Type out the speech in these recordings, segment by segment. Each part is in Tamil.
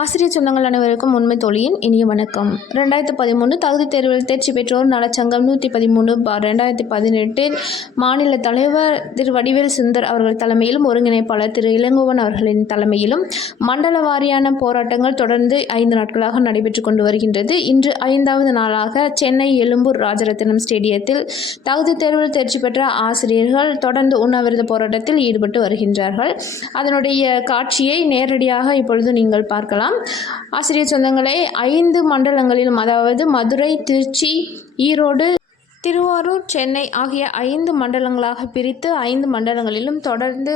ஆசிரியர் சொந்தங்கள் அனைவருக்கும் உண்மை தோழியின் இனிய வணக்கம். 2013 தகுதித் தேர்வில் தேர்ச்சி பெற்றோர் நலச்சங்கம் 113/2018 மாநில தலைவர் திரு வடிவேல் சுந்தர் அவர்கள் தலைமையிலும் ஒருங்கிணைப்பாளர் திரு இளங்கோவன் அவர்களின் தலைமையிலும் மண்டல வாரியான போராட்டங்கள் தொடர்ந்து 5 நாட்களாக நடைபெற்றுக் கொண்டு வருகின்றது. இன்று 5வது நாளாக சென்னை எழும்பூர் ராஜரத்தினம் ஸ்டேடியத்தில் தகுதித் தேர்வில் தேர்ச்சி பெற்ற ஆசிரியர்கள் தொடர்ந்து உண்ணாவிரத போராட்டத்தில் ஈடுபட்டு வருகின்றார்கள். அதனுடைய காட்சியை நேரடியாக இப்பொழுது நீங்கள் பார்க்கலாம். ஆசிரியர் சொந்தங்களே, 5 மண்டலங்களிலும், அதாவது மதுரை, திருச்சி, ஈரோடு, திருவாரூர், சென்னை ஆகிய 5 மண்டலங்களாக பிரித்து 5 மண்டலங்களிலும் தொடர்ந்து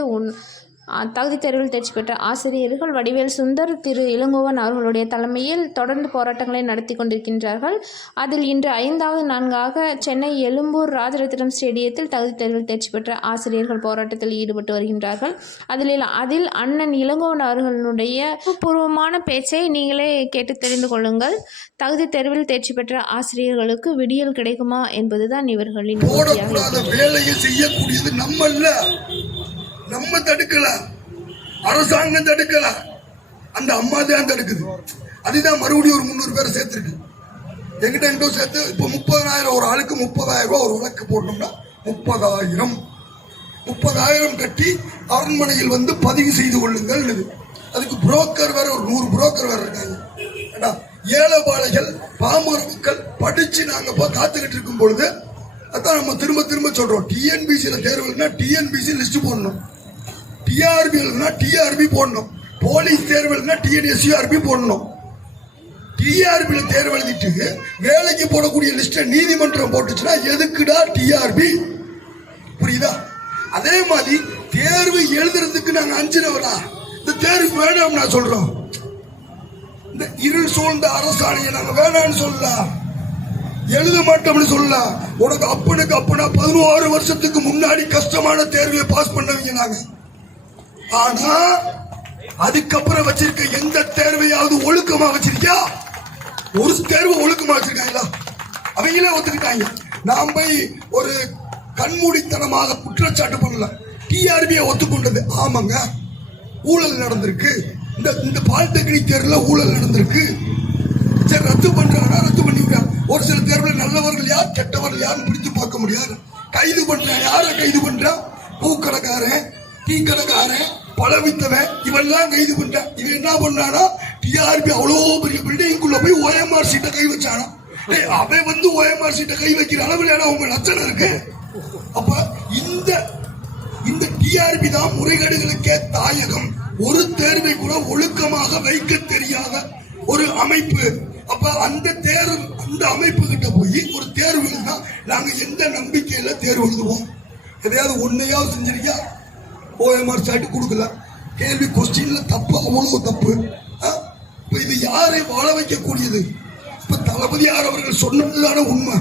தகுதித் தேர்வில் தேர்ச்சி பெற்ற ஆசிரியர்கள் வடிவேல் சுந்தர், திரு இளங்கோவன் அவர்களுடைய தலைமையில் தொடர்ந்து போராட்டங்களை நடத்தி கொண்டிருக்கின்றார்கள். அதில் இன்று 5வது நாளாக சென்னை எழும்பூர் ராஜரத்தினம் ஸ்டேடியத்தில் தகுதித் தேர்வில் தேர்ச்சி பெற்ற ஆசிரியர்கள் போராட்டத்தில் ஈடுபட்டு வருகின்றார்கள். அதில் அண்ணன் இளங்கோவன் அவர்களுடைய பூர்வமான பேச்சை நீங்களே கேட்டு தெரிந்து கொள்ளுங்கள். தகுதித் தேர்வில் தேர்ச்சி பெற்ற ஆசிரியர்களுக்கு விடியல் கிடைக்குமா என்பதுதான் இவர்களின் வேலையை செய்யக்கூடியது நம்ம தடுக்கல, அரசாங்கம் தடுக்கல, அந்த அம்மா தான் தடுக்குது. அதுதான் மறுபடியும் ஒரு 300 பேரை சேர்த்துருக்கு. எங்கிட்ட சேர்த்து இப்ப 30,000 ஒரு ஆளுக்கு 30,000 ரூபாய் ஒரு வழக்கு போட்டோம்னா 30,000 கட்டி அரண்மனையில் வந்து பதிவு செய்து கொள்ளுங்கள். அதுக்கு புரோக்கர் வேற ஒரு 100 புரோக்கர் வேற இருக்காங்க. ஏழைபாளைகள் பாமர மக்கள் படிச்சு நாங்க காத்துக்கிட்டு இருக்கும் பொழுது அதான் நம்ம திரும்ப சொல்றோம். டிஎன்பிசியில தேர்வுனா டிஎன்பிசி லிஸ்ட் போடணும், டிஆர்பி டிஆர்பி போடணும், போலீஸ் தேர்வுனா டிஎன்எஸ்யூஆர்பி போடணும். டிஆர்பி தேர்வு எழுதிட்டு வேலைக்கு போடக்கூடிய லிஸ்ட நீதிமன்றம் போட்டுச்சுன்னா எதுக்குடா டிஆர்பி? புரியுதா? அதே மாதிரி தேர்வு எழுதுறதுக்கு நாங்க அஞ்சினவரா இந்த தேர்வு வேணாம் நான் சொல்றோம். இந்த இருள் சூழ்ந்த அரசாணையை நாங்க வேணாம்னு சொல்லலாம், எழுத மாட்டோம்னு சொல்லலாம். உனக்கு அப்பனா 16 வருஷத்துக்கு முன்னாடி கஷ்டமான தேர்வை பாஸ் பண்ணவங்க நாங்க. ஆனா அதுக்கப்புறம் வச்சிருக்க எந்த தேர்வையாவது ஒழுக்கமா வச்சிருக்கியா? ஒரு தேர்வு ஒழுக்கமா வச்சிருக்காங்களா? அவங்களே ஒத்துக்கிட்டாங்க. நாம் போய் ஒரு கண்மூடித்தனமாக குற்றச்சாட்டு பண்ணல. டிஆர்பியை ஒத்துக்கொண்டது. ஆமாங்க, ஊழல் நடந்திருக்கு, இந்த பாலிடெக்னிக் தேர்வுல ஊழல் நடந்திருக்கு. சரி, ரத்து பண்றாங்க, ரத்து பண்ணி விடுறாங்க. ஒரு சில தேர்வுல நல்லவர்கள் யார் கெட்டவர்கள் யாருன்னு பிடித்து பார்க்க முடியாது. கைது பண்றான். யார கைது பண்றான்? பூக்கடைக்காரன், டீ கடைக்காரன், பழவித்தவன், இவெல்லாம் கைது பண்றான். இவன் என்ன பண்ணானா, டிஆர்பி அவ்வளோ பெரிய பில்டிங்குள்ள போய் OMR சீட்டை கை வச்சானா. அவன் வந்து OMR சீட்டை கை வைக்கிற அளவில் உங்க லட்சணம் இருக்கு. அப்ப இந்த டிஆர்பி தான் முறைகேடுகளுக்கே தாயகம். ஒரு தேர்வை கூட ஒழுக்கமாக வைக்க தெரியாத ஒரு அமைப்பு. அப்ப அந்த அமைப்பு கிட்ட போய் ஒரு தேர்வு எழுதினா நாங்க எந்த நம்பிக்கையில தேர்வு எழுதுவோம்? எதையாவது ஒன்னையாவது செஞ்சிருக்கியா? OMR சாட்டு கொடுக்கல. கேள்வி கொஸ்டின்ல தப்பு, அவ்வளவு தப்பு. இது யாரை வாழ வைக்கக்கூடியது? இப்ப தளபதியார் அவர்கள் சொன்னதுதான உண்மை.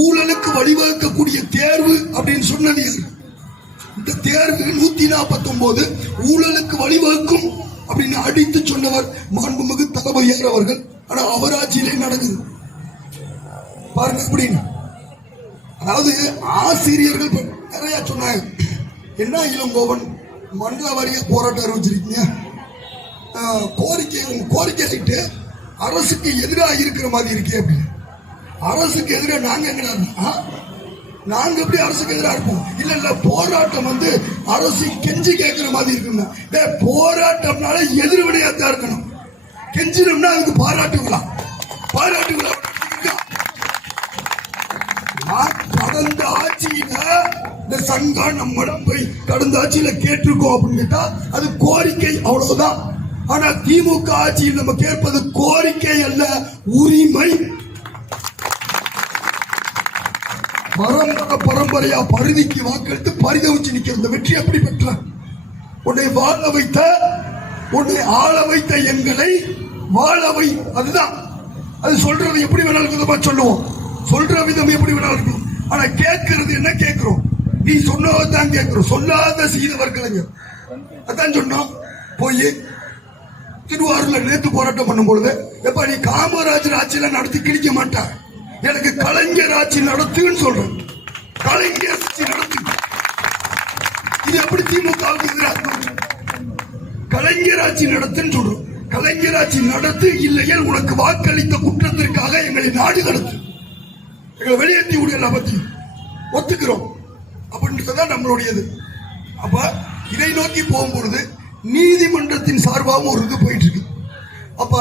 ஊழலுக்கு வழிவகுக்கக்கூடிய தேர்வு அப்படின்னு சொன்னது. இந்த தேர்வு 149 ஊழலுக்கு வழிவகுக்கும் அப்படின்னு அடித்து சொன்னவர் மாண்புமிகு தளபதியார் அவர்கள். ஆனா அவர் ஆட்சியிலே நடக்குது பாருங்க அப்படின்னு. அதாவது ஆசிரியர்கள் நிறைய சொன்னாங்க. என்ன இளங்கோவன் மண்டல வாரிய போராட்டம் அறிவிச்சிருக்கீங்க, கோரிக்கை ரைட்டு அரசுக்கு எதிராக இருக்கிற மாதிரி இருக்கே அப்படின்னு. அரசுக்கு எதிராக நாங்க எங்கடா நாங்க எப்படி அரசுக்கு எதிராக இருப்போம்? இல்ல போராட்டம் வந்து அரசு கெஞ்சி கேட்கிற மாதிரி இருக்குன்னா போராட்டம்னால எதிர்வினையாத்தான் இருக்கணும். கெஞ்சினோம்னா அதுக்கு பாராட்டுங்களா? கடந்த ஆட்சியில இந்த சங்கம் நம்மிடம் போய் கடந்த ஆட்சியில கேட்டிருக்கோம் அப்படின்னு கேட்டா அது கோரிக்கை, அவ்வளவுதான். ஆனா திமுக ஆட்சியில் நம்ம கேட்பது கோரிக்கை அல்ல, உரிமை. பரம்பரையா பருதிக்கு வாக்களித்து பரிதவிச்சு நிக்கிற இந்த வெற்றி எப்படி பெற்ற? உன்னை வாழ வைத்த, உன்னை ஆள வைத்த எங்களை வாழவை. அதுதான் அது. சொல்றது எப்படி வேணாலும் விதமா சொல்லுவோம், சொல்ற விதம் எப்படி வேணாலும் இருக்கும். ஆனா கேட்கறது என்ன கேட்கிறோம்? நீ சொன்னதான் கேட்கிறோம். சொல்லாத செய்தவர்கள் அதான் சொன்னோம். போய் திருவாரூர்ல நேற்று போராட்டம் பண்ணும் பொழுது, எப்ப நீ காமராஜர் ஆட்சியில நடத்தி கிழிக்க மாட்டார், எனக்கு கலைஞர் ஆட்சி நடத்துன்னு சொல்றேன். கலைஞர் ஆட்சி நடத்து. இது எப்படி திமுக எதிராக? கலைஞர் ஆட்சி நடத்துன்னு சொல்றோம். கலைஞர் மன்னராட்சி நடத்து, இல்லையே உனக்கு வாக்களித்த குற்றத்திற்காக எங்களை நாடு கடத்து, எங்களை வெளியேற்றி விட பத்தி ஒத்துக்கிறோம் அப்படின்றதுதான் நம்மளுடையது. அப்ப இதை நோக்கி போகும்பொழுது நீதிமன்றத்தின் சார்பாகவும் ஒரு இது போயிட்டு இருக்கு. அப்ப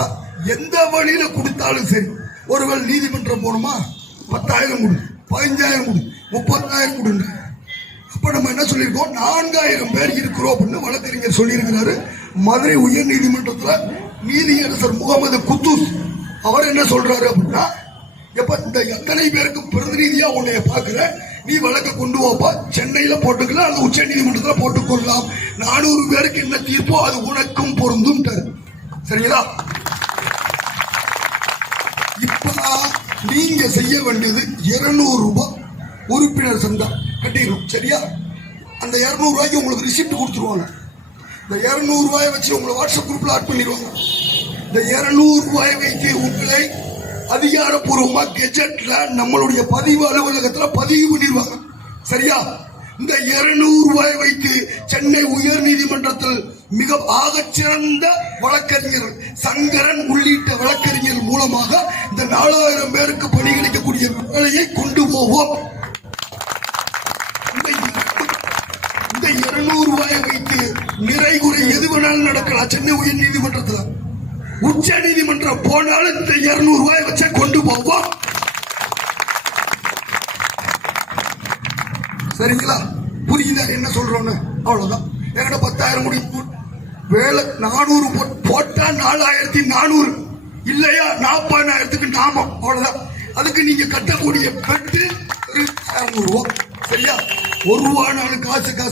எந்த வழியில கொடுத்தாலும் சரி, ஒருவேளை நீதிமன்றம் போகணுமா 10,000 கொடு, 15,000 கொடு, 30,000 கொடுங்க. அப்ப நம்ம என்ன சொல்லியிருக்கோம், 4,000 பேர் இருக்கிறோம் அப்படின்னு வழக்கறிஞர் சொல்லியிருக்கிறாரு. மதுரை உயர் நீதிமன்றத்துல நீதியரசர் முகமது குத்தூஸ் அவர் என்ன சொல்றாரு அப்படின்னா, எப்ப இந்த எத்தனை பேருக்கு பிரதிநிதியா உன்னைய பாக்குற, நீ வழக்க கொண்டு போப்பா, சென்னையில போட்டுக்கலாம் அல்லது உச்ச நீதிமன்றத்துல போட்டுக்கொள்ளலாம், 400 பேருக்கு என்ன தீர்ப்போ அது உனக்கும் பொருந்தும். சரிங்களா? இப்ப நீங்க செய்ய வேண்டியது 200 ரூபாய் உறுப்பினர் சந்தா கட்டிடணும். சரியா? அந்த 200 ரூபாய்க்கு உங்களுக்கு ரிசிப்ட் கொடுத்துருவாங்க. இந்த 200 ரூபாயை வச்சு உங்களை வாட்ஸ்அப் குரூப்ல ஆட் பண்ணிடுவாங்க. இந்த 200 ரூபாயை வைத்து உங்களை அதிகாரப்பூர்வமா கெஜெட்ல நம்மளுடைய பதிவு அலுவலகத்துல பதிவு பண்ணிடுவாங்க. சரியா? இந்த 200 ரூபாயை வைத்து சென்னை உயர் நீதிமன்றத்தில் மிக ஆகச்சிறந்த வழக்கறிஞர் சங்கரன் உள்ளிட்ட வழக்கறிஞர் மூலமாக இந்த 4,000 பேருக்கு பணி கிடைக்கக்கூடிய வேலையை கொண்டு போவோம். இந்த 200 ரூபாயை வைத்து நிறைகுறை எது வேணாலும் நடக்கலாம். சென்னை உயர் நீதிமன்றத்தில், உச்ச நீதிமன்றம் போனாலும் இந்த 200 ரூபாயை வச்சா கொண்டு போவோம். சரிங்களா? புரியுதா என்ன சொல்றோன்னு? அவ்வளவுதான். என்கிட்ட 10,000 முடியும் வேலை 400 போட்டா 4,400 இல்லையா 40,000க்கு நாமம். அவ்வளவுதான். அதுக்கு நீங்க கட்டக்கூடிய பெட்டு 200 ரூபாய். சரியா? 1 ரூபாய் காசு